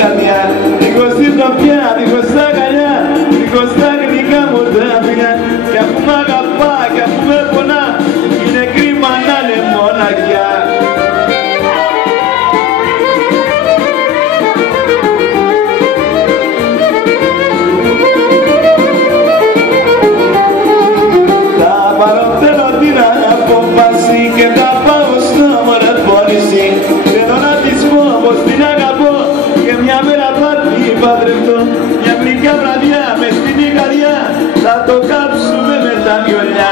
καρδιά, δίχω την τοπιά, δίχω τα καλιά, δίχω τα γλυκά μου τράπια. Κι αφού μ' αγαπά, κι αφού με πονά, είναι κρίμα να είναι μοναχιά. Τα παροτέλω την απόφαση και τα πάω στο μορατπόνηση. Θέλω να της πω πως την αγαπώ και μια μέρα πάρει παντρευτώ. Μια γλυκιά βραδιά μες στην καρδιά θα το κάψουμε με τα βιολιά.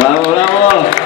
Bravo, bravo!